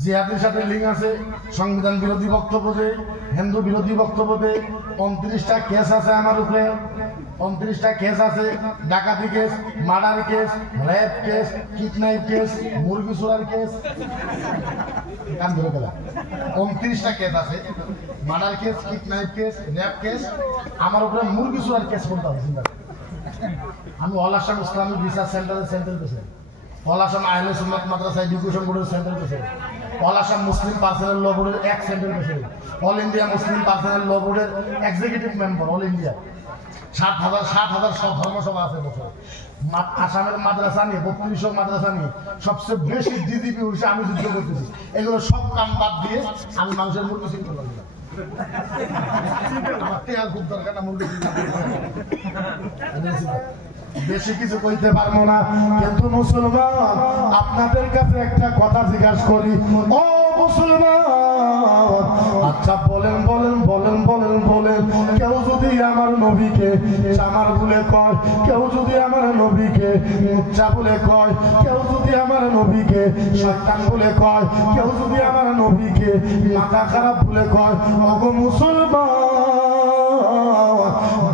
জিহাদের সাথে লিঙ্ক আছে, সংবিধান বিরোধী বক্তব্য দেয়, হিন্দু বিরোধী বক্তব্য দেয়। 29টা কেস আছে আমার উপরে, 29টা কেস আছে। ডাকাতি case, murder case, rape case, kidnap case, মুরগি চোরার কেস, কান ধরে গেল। 29টা কেস আছে, murder case, kidnap case, rape case. আমার উপরে মুরগি চোরার কেস করতে হবে। আমি অল আসাম ইসলামিক রিসার্চ সেন্টারের central president, all Assam Ahle Sunnat Madrasa education বোর্ডের central president, all Assam Muslim personal law বোর্ডের এক central president, all India Muslim personal law বোর্ডের এক্সিকিউটিভ মেম্বার অল ইন্ডিয়া। 60,000 সব ধর্মসভা আছে বছর। আসামের মাদ্রাসা নিয়ে, 3200 মাদ্রাসা নিয়ে সবচেয়ে বেশি ডিজিপি হয়েছে আমি যুদ্ধ করতেছি। এগুলো সব কাম বাদ দিয়ে আমি মানুষের মুরগি চিন্তা করলাম। আমার টেয়ার খুব দরকার না, মুরগি চিন্তা বেশি কিছু কইতে পারবো না। কিন্তু মুসলমান, আপনাদের কাছে একটা কথা জিজ্ঞাসা করি, ও মুসলমান, আচ্ছা বলেন বলেন বলেন বলেন বলেন, কেউ যদি আমার নবীকে চামার বলে কয়, কেউ যদি আমার নবীকে মুচ্চা বলে কয়, কেউ যদি আমার নবীকে শয়তান বলে কয়, কেউ যদি আমার নবীকে মাথা খারাপ বলে কয়, ওগো মুসলমান,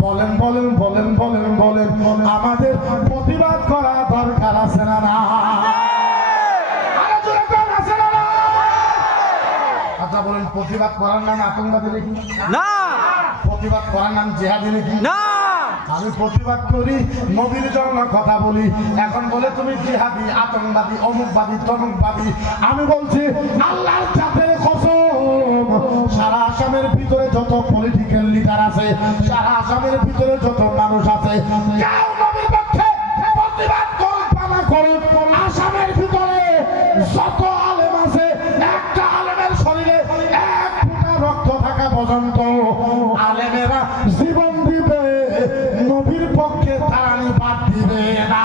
বলেন বলেন বলেন বলেন বলেন, আমাদের প্রতিবাদ করা দরকার আছে না? না? আচ্ছা বলেন, প্রতিবাদ করার নাম আতঙ্কবাদী নাকি? না। প্রতিবাদ করার নাম জিহাদি নাকি? না। আমি প্রতিবাদ করি, নবীর জন্য কথা বলি। এখন বলে তুমি জিহাদি, আতঙ্কবাদী, অমুকবাদী, তমুকবাদী। আমি বলছি আল্লাহর জাতের কসম, সারা আসামের ভিতরে যত পলিটিক্যাল লিডার আছে, সারা আসামের ভিতরে যত মানুষ আছে, কেউ নবীর পক্ষে প্রতিবাদ করুক বা না করুক, আসামের ভিতরে যত আলেম আছে, একটা আলেমের শরীরে এক ফোঁটা রক্ত থাকা পর্যন্ত আলেমেরা জীবন দিবে, নবীর পক্ষে তারানি বাদ দিবে না।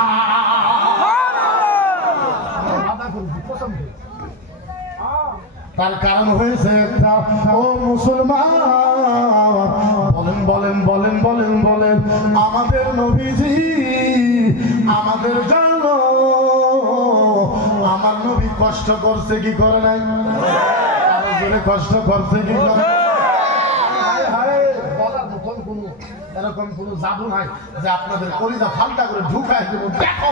তার কারণ হয়েছে একটা, ও মুসলমান, বলেন বলেন বলেন বলেন বলেন, আমাদের নবীজি আমাদের জন্য, আমার নবী কষ্ট করছে কি করে নাই? আরো জোরে কষ্ট করছে কি করে? বলার মতন কোনো এরকম কোন জাদু নাই যে আপনাদের কলিজা ফাল্টা করে ঢুকায় দেব, দেখো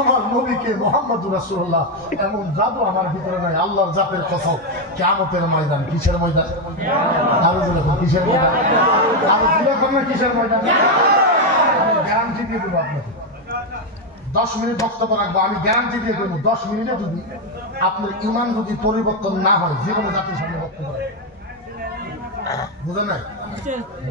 আমার নবীকে মুহাম্মদুর রাসূলুল্লাহ, এমন জাদু আমার ভিতরে নাই। আল্লাহর জাতের কসম, কিয়ামতের ময়দান। কিসের ময়দান? আরো জোরে বলুন, কিসের ময়দান? আরো জোরে বলুন না, কিসের ময়দান? আমি গ্যারান্টি দিয়ে দেবো আপনাকে, 10 মিনিট বক্তব্য রাখবো, আমি গ্যারান্টি দিয়ে দেবো 10 মিনিটে যদি আপনার ইমান যদি পরিবর্তন না হয়, জীবনে জাতির সামনে বক্তব্য রাখবো। বুঝেন নাই?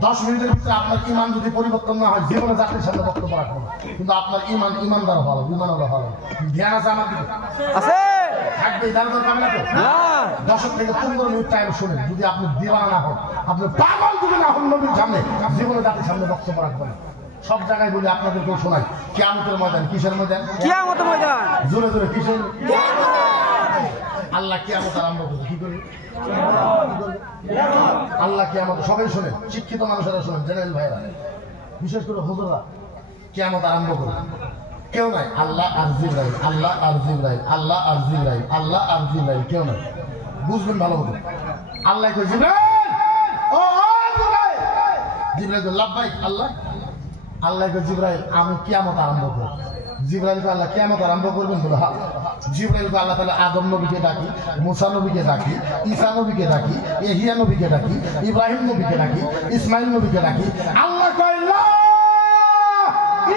10 মিনিটের ভিতরে আপনার ইমান যদি পরিবর্তন না হয়, জীবনে জাতির সামনে বক্তব্য রাখবো না। কিন্তু আপনার ইমানদার হওয়া, ইমানওয়ালা হওয়া। ধ্যান আছে আমার দিকে? আছে। থাকবে, জানা দরকার না তো? 10 থেকে 15 মিনিট টাইম শুনেন। যদি আপনি দিওয়ানা না হন, আপনি পাগল যদি না হন, নবীর সামনে জীবনে জাতির সামনে বক্তব্য রাখবেন। সব জায়গায় বলি আপনাদেরকেও শোনাই, কিয়ামতের ময়দান। কিসের ময়দান? কিয়ামতের ময়দান। জোরে জোরে কিসের? আল্লাহ কিয়ামত আরম্ভ করবে। কি করবে? আল্লাহ কিয়ামত, সবাই শোনেন, শিক্ষিত মানুষেরা শোনেন, জেনারেল ভাইরা, বিশেষ করে হুজুররা, কিয়ামত আরম্ভ করবে। কেউ নাই, আল্লাহ আর জিবরাইল, আল্লাহ আর জিবরাইল, আল্লাহ আর জিবরাইল, আল্লাহ আর জিবরাইল, কেউ নাই। বুঝবেন ভালো মতো। আল্লাহ কই, জিবরাইল, ও জিবরাইল, জিবরাইল কই, লাব্বাইক আল্লাহ। আল্লাহ কই, জিবরাইল, আমি কিয়ামত আরম্ভ করব। জিবরাইল কই, আল্লাহ কিয়ামত আরম্ভ করবেন? বলে হ্যাঁ। জিবরাইল কই, আল্লাহ তাআলা আদম নবীকে ডাকি, মুসা নবীকে ডাকি, ঈসা নবীকে ডাকি, ইহইয়া নবীকে ডাকি, ইব্রাহিম নবীকে ডাকি, ইসমাইল নবীকে ডাকি। আল্লাহ কই, লা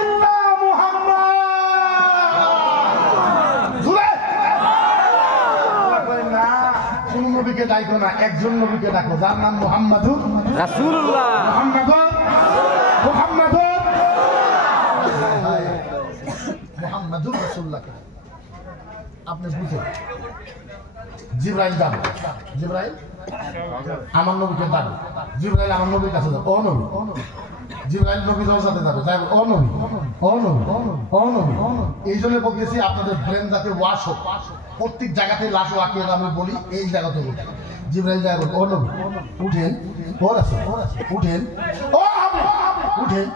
ইল্লা মুহাম্মদ। জুরে আল্লাহ কই, না, কোন নবীকে ডাকো না, একজন নবীকে ডাকো, যার নাম মুহাম্মাদুর রাসূলুল্লাহ। মুহাম্মাদুর রাসূলুল্লাহ। আপনি বুঝেন, জিবরাইল যাবে, জিবরাইল আমার নবীকে ডাকবে, জিবরাইল আমার নবীর কাছে যাবে, ও নবী। জিবরাইল নবী সাথে যাবে, যাবে, ও নবী, ও নবী, ও নবী। এই জন্য বলতেছি আপনাদের ব্রেন যাতে ওয়াশ হোক। প্রত্যেক জায়গাতে লাশ ওয়াকিয়ে আমি বলি, এই জায়গাতে বলি। জিবরাইল যাবে, ও নবী উঠেন, ও রাসূল উঠেন, ও হাবিব উঠেন,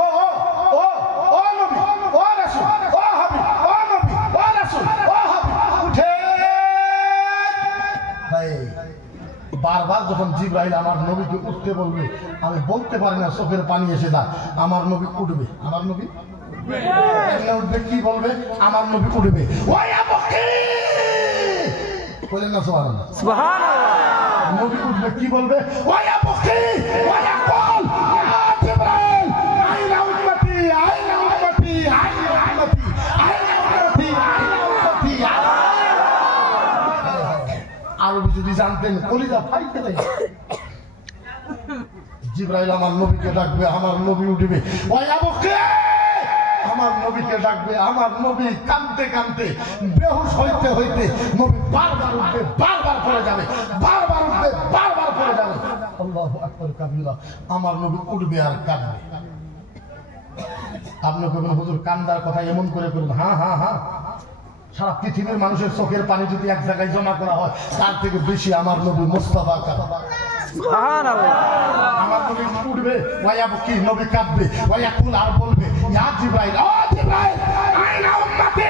ও ও ও ও নবী, ও রাসূল, ও হাবিব, ও নবী, ও রাসূল, ও হাবিব উঠেন। বারবার যখন জিবরাইল আমার নবীকে উঠতে বলবে, আমি বলতে পারি না, চোখের পানি এসে যায়, আমার নবী উঠবে। আমার নবী উঠবে, কি বলবে? আমার নবী উঠবে, বলেন না সুবহানাল্লাহ। নবী উঠবে, কি বলবে? আরবি যদি জানতেন কলিজা ফাইতে লাগে। জিবরাইল আমার নবীকে ডাকবে, আমার নবী উঠবে, আমার নবীকে ডাকবে, আমার নবী কাঁদতে কাঁদতে বেহুশ হইতে হইতে নবী বারবার উঠবে, বারবার পড়ে যাবে, বারবার উঠবে, বারবার পড়ে যাবে। আল্লাহু আকবার কাবীরা। আমার নবী উঠবে আর কাঁদবে। আপনি কখনো হুজুর কান্দার কথা এমন করে করবেন? হ্যাঁ হ্যাঁ হ্যাঁ। সারা পৃথিবীর মানুষের চোখের পানি যদি এক জায়গায় জমা করা হয়, তার থেকে বেশি আমার নবী মুস্তাফা কাঁদবে। আমার নবী উঠবে, ওয়ায়াবকি, নবী কাঁদবে, ওয়ায়াকুল, আর বলবে, ইয়া জিবরাইল, ও জিবরাইল, আইনা উম্মতি।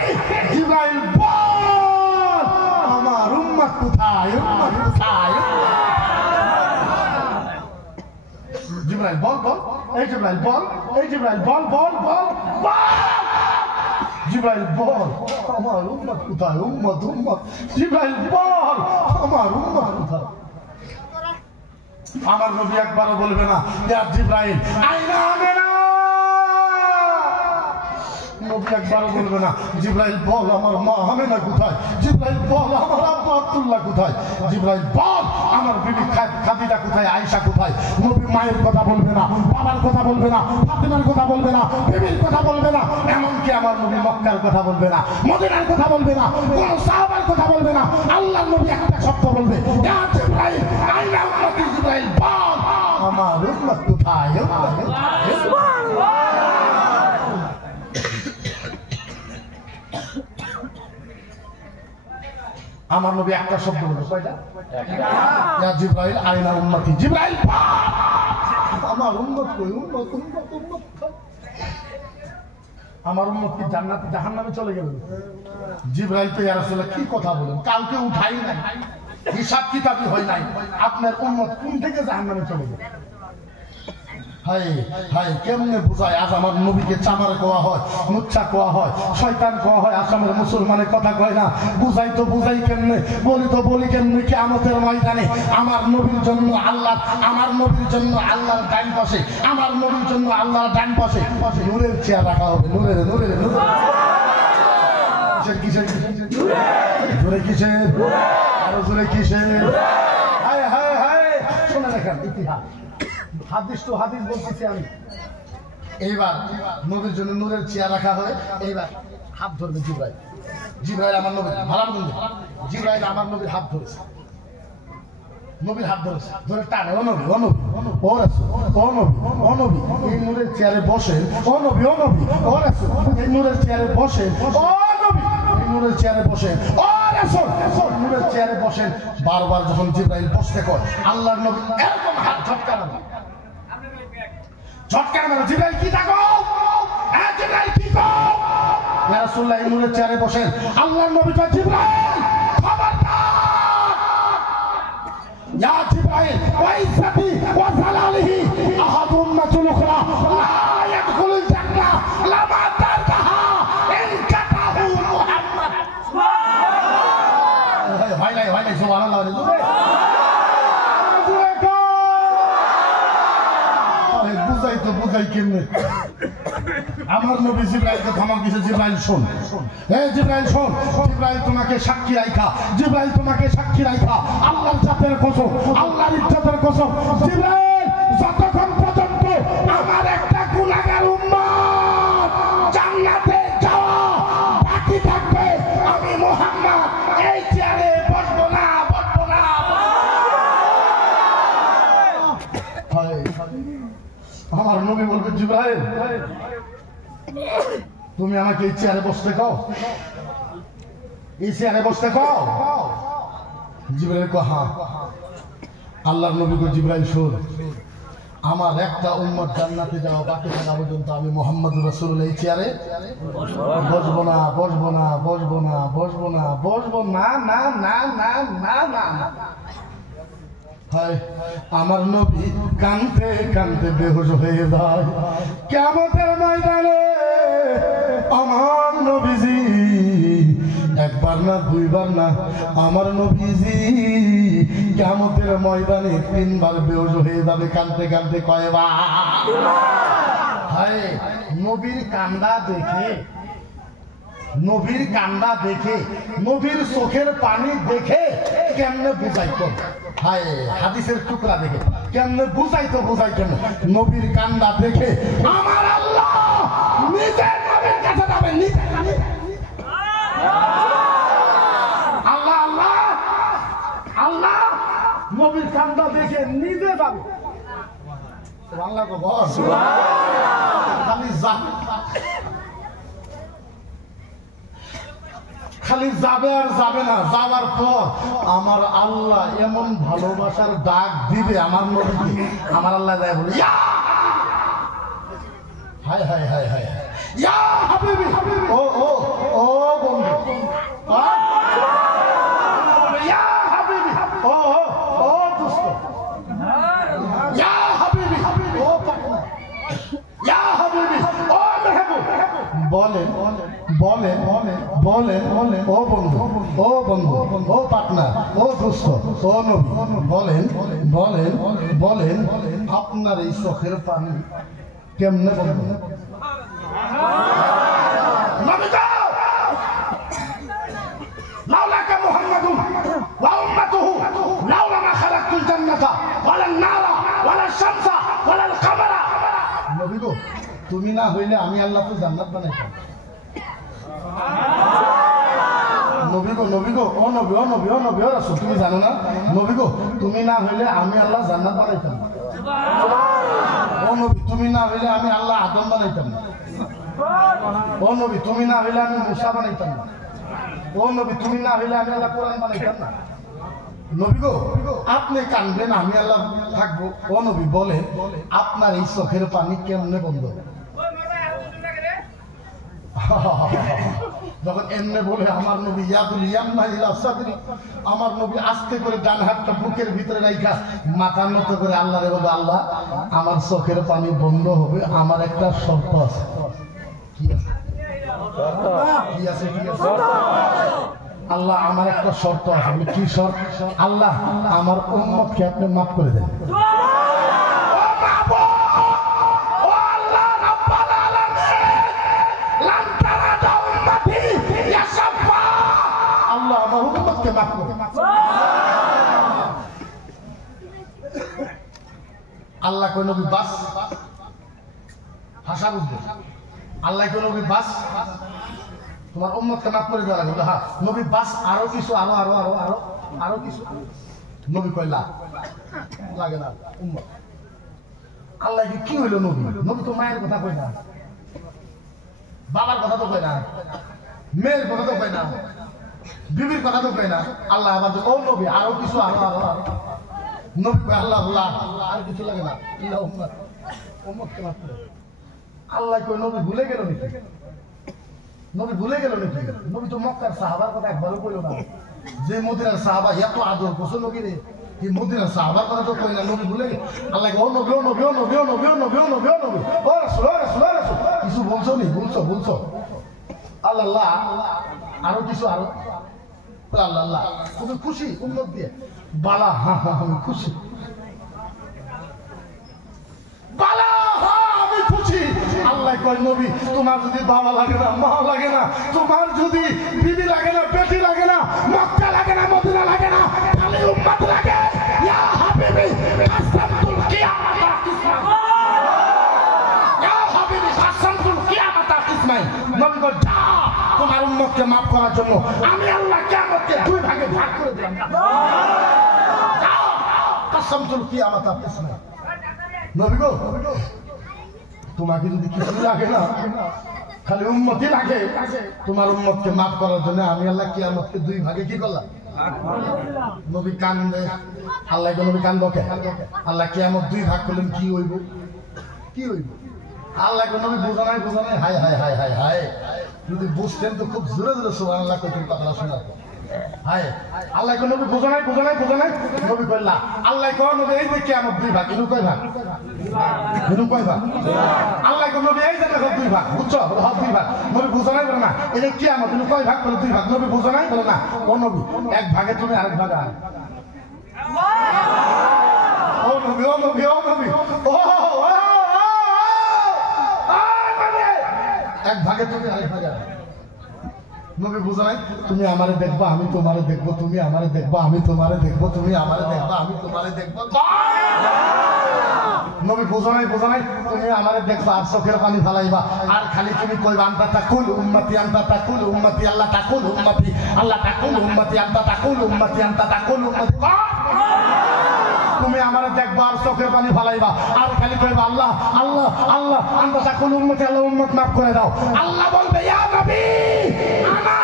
জিবরাইল বল, আমার উম্মত কোথায়? উম্মত কোথায়? জিবরাইল বল বল, এই জিবরাইল বল, এই জিবরাইল বল বল বল বল। জিবরাইল বল, আমার উম্মত কোথায়? উম্মত উম্মত। জিবরাইল বল, আমার উম্মত কোথায়? আমার নবী একবারও বলবে না ইয়া জিবরাইল আইনা আমিনা। নবী একবারও বলবে না জিবরাইল বল, আমার মা আমিনা কোথায়? জিবরাইল বল, আমার আব্বা আব্দুল্লাহ কোথায়? জিবরাইল বল, আমার বিবি খাদিজা কোথায়? আয়েশা কোথায়? নবী মায়ের কথা বলবে না, বাবার কথা বলবে না, ফাতেমার কথা বলবে না, বিবির কথা বলবে না, এমনকি আমার নবী মক্কার কথা বলবে না, মদিনার কথা বলবে না, কোন সাহাবার কথা বলবে না। আল্লাহর নবী একটা শব্দ বলবে, ইয়া জিবরাইল আইনা উম্মতি। জিবরাইল বল, আমার উম্মত কোথায়? সুবহানাল্লাহ। আমার নবী একটা শব্দ বলবে, কয়টা? ইয়া জিবরাইল আইনা উম্মতি। জিবরাইল আমার উম্মত কই? উম্মত উম্মত উম্মত। আমার উম্মত কি জান্নাতে জাহান্নামে চলে গেল? জিবরাইল তো ইয়া রাসূলুল্লাহ কি কথা বলেন, কাউকে উঠাই নাই, হিসাব কিতাবই হয় নাই, আপনার উম্মত কোন থেকে জাহান্নামে চলে গেল? হাই হাই, কেমনে বুঝায়? আজ আমার নবীকে চামার কোয়া হয়, মুচ্ছা কোয়া হয়, শয়তান কোয়া হয়, আসামের মুসলমানের কথা কয় না। বুঝাই তো বুঝাই কেমনে, বলি তো বলি কেমনে? কিয়ামতের ময়দানে আমার নবীর জন্য আল্লাহ, আমার নবীর জন্য আল্লাহর ডান পাশে, আমার নবীর জন্য আল্লাহর ডান পাশে নূরের চেয়ার রাখা হবে। নূরের নূরের নূরের কিসের কিসের জোরে কিসের? আরো জোরে কিসের? হায় হায় হায়, শুনে রাখেন ইতিহাস, হাদিস তো হাদিস বলতেছি আমি। এইবার নবীর জন্য নূরের চেয়ার রাখা হয়। এইবার হাত ধরবে জিবরাইল। জিবরাইল আমার নবী ভালো বন্ধু, জিবরাইল আমার নবীর হাত ধরেছে, নবীর হাত ধরেছে, ধরে টানে, ও নবী ও নবী ও রাসূল, ও নবী ও নবী, এই নূরের চেয়ারে বসেন, ও নবী ও নবী ও রাসূল, এই নূরের চেয়ারে বসেন, ও নবী, এই নূরের চেয়ারে বসেন, ও রাসূল, নূরের চেয়ারে বসেন। বারবার যখন জিবরাইল বসতে কয়, আল্লাহর নবী এরকম হাত ঝটকা মারে, ঝটকা মারে। জিবরাইল কি থাকো? হ্যাঁ জিবরাইল কি কো? ইয়া রাসূলুল্লাহ এই নূরের চেয়ারে বসেন। আল্লাহর নবী কয়, জিবরাইল খবরদার, ইয়া জিবরাইল ওয়া ইজ্জতি ওয়া জালালিহি আহাদুন নাতুল উখরা লা ইয়াদখুলুল জান্নাহ লামা তারকাহা ইন কাতাহু মুহাম্মদ। সুবহানাল্লাহ। ভাই নাই ভাই নাই, সুবহানাল্লাহ। বুঝাই তো বুঝাই কেমনে? আমার নবী জিবরাইলকে থামাক দিয়েছে, জিবরাইল শোন, এই জিবরাইল শোন, জিবরাইল তোমাকে সাক্ষী রাখা, জিবরাইল তোমাকে সাক্ষী রাখা, আল্লাহর জাতের কসম, আল্লাহর ইজ্জতের কসম, জিবরাইল যতক্ষণ পর্যন্ত আমার একটা গুনাহগার উম্মত জান্নাতে যাওয়া বাকি থাকবে, আমি মুহাম্মদ এই চেয়ারে বসবো না, বসবো না। আমার নবী বলবে, জিবরাইল তুমি আমাকে এই চেয়ারে বসতে কও, এই চেয়ারে বসতে কও? জিবরাইল কয় হ্যাঁ। আল্লাহর নবী কয়, জিবরাইল শোন, আমার একটা উম্মত জান্নাতে যাওয়া বাকি থাকা পর্যন্ত আমি মুহাম্মদুর রাসূলুল্লাহ এই চেয়ারে বসবো না বসবো না বসবো না বসবো না বসবো না না না না না না না। হায় আমার নবী কাঁদতে কাঁদতে বেহুশ হয়ে যায় কিয়ামতের ময়দানে। আমার নবীজি একবার না দুইবার না, আমার নবীজি কিয়ামতের ময়দানে 3 বার বেহুশ হয়ে যাবে কাঁদতে কাঁদতে। কয়বার? হায় নবীর কান্দা দেখে, নবীর কান্দা দেখে, নবীর চোখের পানি দেখে কেমনে বুঝাইতো? হায় হাদিসের টুকরা দেখে কেমনে বুঝাইতো? কেমনে? নবীর কান্দা দেখে আমার আল্লাহ নিজে নবীর কাছে যাবে, নিজে আল্লাহ আল্লাহ আল্লাহ নবীর কান্দা দেখে নিজে যাবে। আল্লাহ তো বল খালি খালি যাবে আর যাবে না, যাওয়ার পর আমার আল্লাহ এমন ভালোবাসার ডাক দিবে আমার নবীকে, আমার আল্লাহ যায় বলে হায় হায় হায় হায় ইয়া হাবিবি, ও ও ও বন্ধু, ইয়া হাবিবি, ও ও ও দোস্ত, ইয়া হাবিবি, ও পাটনা, ইয়া হাবিবি, ও মেহবুব। বলেন বলেন বলেন ও বন্ধু, ও বন্ধু, ও পাটনা, ও দোস্ত, ও নবী, বলেন বলেন বলেন আপনার এই চোখের পানি কেমনে বলবেন? লাউলাকা মুহাম্মাদুন ওয়া উম্মাতুহু লাউলা মা খালাকতুল জান্নাতা ওয়ালান নারা ওয়ালাশ শামসা ওয়ালাল কামারা। নবী গো, তুমি না হইলে আমি আল্লাহ তো জান্নাত বানাইতাম। নবী গো, নবী গো, ও নবী, ও নবী, ও নবী, ও রাসূল, তুমি জানো না? নবী গো, তুমি না হইলে আমি আল্লাহ জান্নাত বানাইতাম। ও নবী, তুমি না হইলে আমি আল্লাহ আদম বানাইতাম না। ও নবী, তুমি না হইলে আমি মুসা বানাইতাম না। ও নবী, তুমি না হইলে আমি আল্লাহ কোরআন বানাইতাম না। নবী গো, আপনি কাঁদবেন আমি আল্লাহ থাকবো। ও নবী বলে আপনার এই চোখের পানি কেমনে বন্ধ? যখন এমনি বলে আমার নবী ইয়াদুল ইয়ামনা ইলা সাদরি, আমার নবী আস্তে করে ডান হাতটা বুকের ভিতরে রাখা মাথার মতো করে আল্লাহরে বলে আল্লাহ আমার চোখের পানি বন্ধ হবে, আমার একটা শর্ত আছে। কি আছে? কি আছে? কি আছে? আল্লাহ আমার একটা শর্ত আছে। কি শর্ত? আল্লাহ আমার উম্মতকে আপনি মাফ করে দেন। আল্লাহ আমার উম্মতকে মাফ করে। আল্লাহ কোন নবী বাস ভাষা বুঝবে? আল্লাহ কোন নবী বাস তোমার উম্মতকে মাফ করে দেওয়া লাগবে। হ্যাঁ নবী বাস আরো কিছু, আরো আরো আরো আরো আরো কিছু। নবী কয় লাগে না উম্মত। আল্লাহ কি হইলো? নবী নবী তো মায়ের কথা কয় না, বাবার কথা তো কয় না, মেয়ের কথা তো কয় না, বিবির কথা তো কয় না। আল্লাহ আবার ও নবী আরো কিছু, আরো আরো আরো। নবী কয় আল্লাহ আল্লাহ আর কিছু লাগে না, ইল্লা উম্মত, উম্মতকে মাফ করে। আল্লাহ কয় নবী ভুলে গেল নাকি? নবী ভুলে গেল নাকি? নবী তো মক্কার সাহাবার কথা একবারও কইল না। যে মদিনার সাহাবা এত আদর করছো নবীরে, এই মদিনার সাহাবার কথা তো কই না। নবী ভুলে গেল। আল্লাহ ও নবী, ও নবী, ও নবী, ও নবী, ও নবী, ও নবী, ও নবী, ও রাসূল, ও রাসূল, ও রাসূল, কিছু বলছো নি? বলছো বলছো আল্লাহ আরো কিছু, আরো আল্লাহ আল্লাহ তুমি খুশি উম্মত দিয়ে? বালা হ্যাঁ হ্যাঁ আমি খুশি। বালা হ্যাঁ আমি খুশি। আল্লাহ কয় নবী তোমার যদি বাবা লাগে না, মা লাগে না, তোমার যদি বিবি লাগে না, বেটি লাগে না, মক্কা লাগে না, মদিনা লাগে না, খালি উম্মত লাগে। ইয়া হাবিবি কাসামতুল কিয়ামাতা কিসমাই, ইয়া হাবিবি কাসামতুল কিয়ামাতা কিসমাই। নবী কয় যা তোমার উম্মতকে মাফ করার জন্য আমি আল্লাহ কিয়ামতকে 2 ভাগে ভাগ করে দিলাম। যাও কাসামতুল কিয়ামাতা কিসমাই। নবী গো, তোমাকে যদি কিছু লাগে না, খালি উম্মতই লাগে, তোমার উম্মতকে মাফ করার জন্য আমি আল্লাহ কিয়ামতকে 2 ভাগে কি করলাম? নবী কান্দে। আল্লাহ নবী কান্দো কে? আল্লাহ কিয়ামত দুই ভাগ করলেন, কি হইব? কি হইব? আল্লাহ নবী বোঝা নাই, বোঝা নাই। হায় হায় হায় হায় হায়, যদি বুঝতেন তো খুব জোরে জোরে সুবহানাল্লাহ কইতেন, কথাটা শোনা। হায় আল্লাহ নবী বোঝা নাই, বোঝা নাই, বোঝা নাই। নবী কইলা আল্লাহ কয় নবী এই যে কিয়ামত দুই ভাগ, ইনু কয় ভাগ? ইনু কয় ভাগ? আল্লাহ নবী এই যে দেখো দুই ভাগ, বুঝছো? হ্যাঁ দুই ভাগ। নবী বোঝা নাই বলে না, এই যে কিয়ামত ইনু কয় ভাগ করে? দুই ভাগ। নবী বোঝা নাই বলে না, ও নবী এক ভাগে তুমি আরেক ভাগে আন। ও নবী, ও নবী, ও নবী, ও এক ভাগে তুমি আরেক ভাগে আন। নবী বুঝা নাই, তুমি আমারে দেখবা আমি তোমারে দেখবো, তুমি আমারে দেখবা আমি তোমারে দেখবো, তুমি আমারে দেখবা আমি তোমারে দেখবো। নবী বুঝা নাই, বোঝা নাই, তুমি আমারে দেখবা আর চোখের পানি ফালাইবা আর খালি তুমি কইবা আনতা তাকুল উম্মতি, আনতা তাকুল উম্মতি, আল্লাহ তাকুল উম্মতি, আল্লাহ তাকুল উম্মতি, আনতা তাকুল উম্মতি, আনতা তাকুল উম্মতি। তুমি আমারে দেখবা আর চোখের পানি ফালাইবা আর খালি কইবা আল্লাহ আল্লাহ আল্লাহ, আনতা তাকুল উম্মতি, আল্লাহ উম্মত মাফ করে দাও। আল্লাহ বলবে ইয়া নবী আনা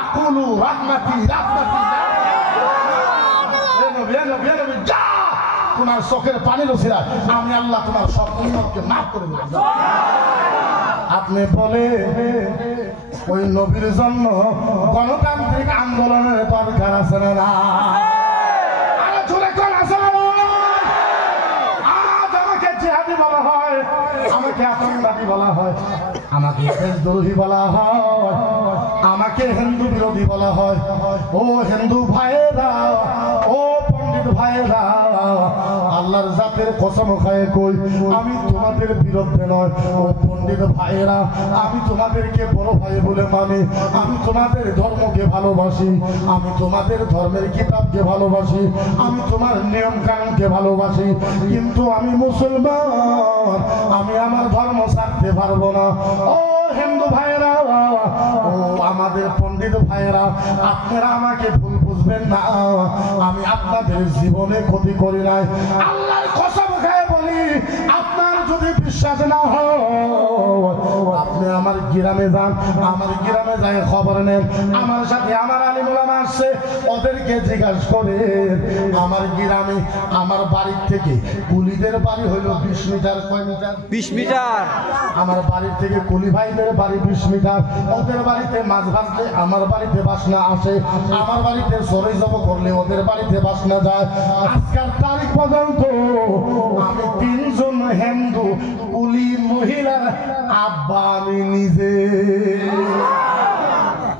আকুলু রাহমাতি রাহমাতি, এ নবী, এ নবী, এ নবী, যা তোমার চোখের পানির ওসিলা আমি আল্লাহ তোমার সব উম্মতকে মাফ করে দিলাম। আপনি বলে ওই নবীর জন্য গণতান্ত্রিক আন্দোলনের দরকার আছে না? আরে জোরে কোন আছে না? আজ আমাকে জিহাদি বলা হয়, আমাকে আতঙ্কবাদী বলা হয়, আমাকে দেশদ্রোহী বলা হয়, আমাকে হিন্দু বিরোধী বলা হয়। ও হিন্দু ভাইয়েরা, ও পণ্ডিত ভাইয়েরা, আল্লাহর জাতের কসম খায় কই আমি তোমাদের বিরুদ্ধে নয়। ও পণ্ডিত ভাইয়েরা, আমি তোমাদেরকে বড় ভাই বলে মানি, আমি তোমাদের ধর্মকে ভালোবাসি, আমি তোমাদের ধর্মের কিতাবকে ভালোবাসি, আমি তোমার নিয়ম কানুনকে ভালোবাসি, কিন্তু আমি মুসলমান, আমি আমার ধর্ম ছাড়তে পারবো না। ও হিন্দু ভাইয়েরা, ও আমাদের পণ্ডিত ভাইয়েরা, আপনারা আমাকে ভুল বুঝবেন না, আমি আপনাদের জীবনে ক্ষতি করি নাই। আল্লাহর কসম খায় বলি, আপনার যদি বিশ্বাস না হয় আপনি আমার গ্রামে যান, আমার গ্রামে যাই খবর নেন, আমার সাথে আমার আলিম ওলামা আসছে, ওদেরকে জিজ্ঞাসা করে আমার গ্রামে আমার বাড়ির থেকে কুলিদের বাড়ি হইল 20 মিটার। কয় মিটার? 20 মিটার। আমার বাড়ির থেকে কুলি ভাইদের বাড়ি 20 মিটার। ওদের বাড়িতে মাছ ভাজলে আমার বাড়িতে বাসনা আসে, আমার বাড়িতে সরই জব করলে ওদের বাড়িতে বাসনা যায়। আজকের তারিখ পর্যন্ত আমি 3 জন হিন্দু কুলি মহিলার আব্বা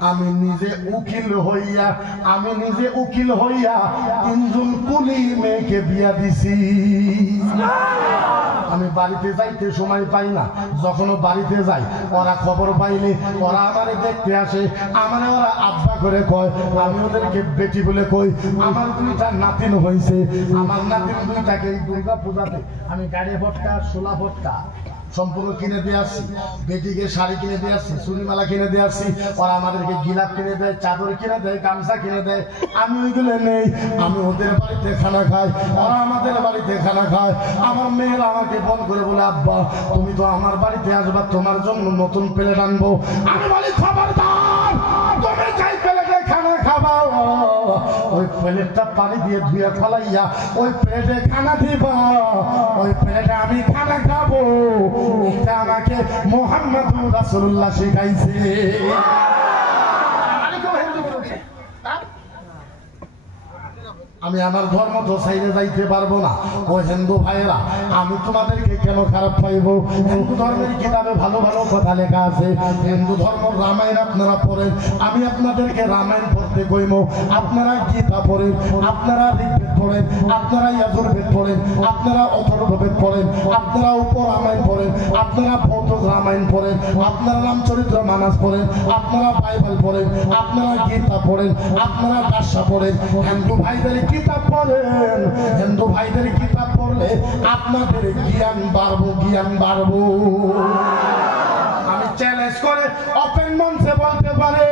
আমি নিজে উকিল হইয়া, আমি নিজে উকিল হইয়া 3 জন কুলি মেয়েকে বিয়া দিছি। আমি বাড়িতে যাইতে সময় পাই না, যখন বাড়িতে যাই ওরা খবর পাইলে ওরা আমারে দেখতে আসে, আমারে ওরা আব্বা করে কয়, আমি ওদেরকে বেটি বলে কই। আমার 2টা নাতিন হয়েছে, আমার নাতিন 2টাকে দুর্গা পূজাতে আমি গাড়ি ভটকা সোলা ভটকা সম্পূর্ণ কিনে দিয়ে আসছি, বেটিকে শাড়ি কিনে দিয়ে আসছি, চুরিমালা কিনে দিয়ে আসছি, ওরা আমাদেরকে গিলাপ কিনে দেয়, চাদর কিনে দেয়, গামছা কিনে দেয়। আমি ওইগুলো নেই, আমি ওদের বাড়িতে খানা খাই, ওরা আমাদের বাড়িতে খানা খায়। আমার মেয়েরা আমাকে ফোন করে বলে আব্বা তুমি তো আমার বাড়িতে আসবা, তোমার জন্য নতুন প্লেট আনবো। আমি বলি খবরদার, তুমি যাই প্লেটে খানা খাবা ওই প্লেটটা পানি দিয়ে ধুয়ে ফেলাইয়া ওই প্লেটে খানা দিবা, ওই প্লেটে আমি খানা খাবো। এটা আমাকে মুহাম্মদুর রাসূলুল্লাহ শিখাইছে। আমি আমার ধর্ম তো সাইডে যাইতে পারবো না। ও হিন্দু ভাইয়েরা, আমি তোমাদেরকে কেন খারাপ পাইবো? হিন্দু ধর্মের কিতাবে ভালো ভালো কথা লেখা আছে। হিন্দু ধর্ম রামায়ণ আপনারা পড়েন, আমি আপনাদেরকে রামায়ণ পড়তে কইব, আপনারা গীতা পড়েন, আপনারা ঋগ্বেদ পড়েন, আপনারা যজুর্বেদ পড়েন, আপনারা অথর্ববেদ পড়েন, আপনারা উপরামায়ণ পড়েন, আপনারা বৌদ্ধ রামায়ণ পড়েন, আপনারা রামচরিত্র মানস পড়েন, আপনারা বাইবেল পড়েন, আপনারা গীতা পড়েন, আপনারা দাসা পড়েন। হিন্দু ভাইদের কিতাব পড়েন, হিন্দু ভাইদের কিতাব পড়লে আপনাদের জ্ঞান বাড়বো, জ্ঞান বাড়বো। আমি চ্যালেঞ্জ করে ওপেন মঞ্চে বলতে পারে,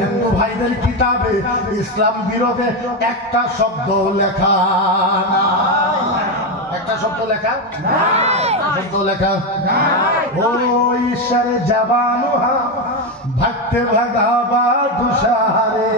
হিন্দু ভাইদের কিতাবে ইসলাম বিরোধে একটা শব্দ লেখা নাই, একটা শব্দ লেখা শব্দ লেখা ও ঈশ্বর জবানুহা ভক্ত ভগাবা দুষারে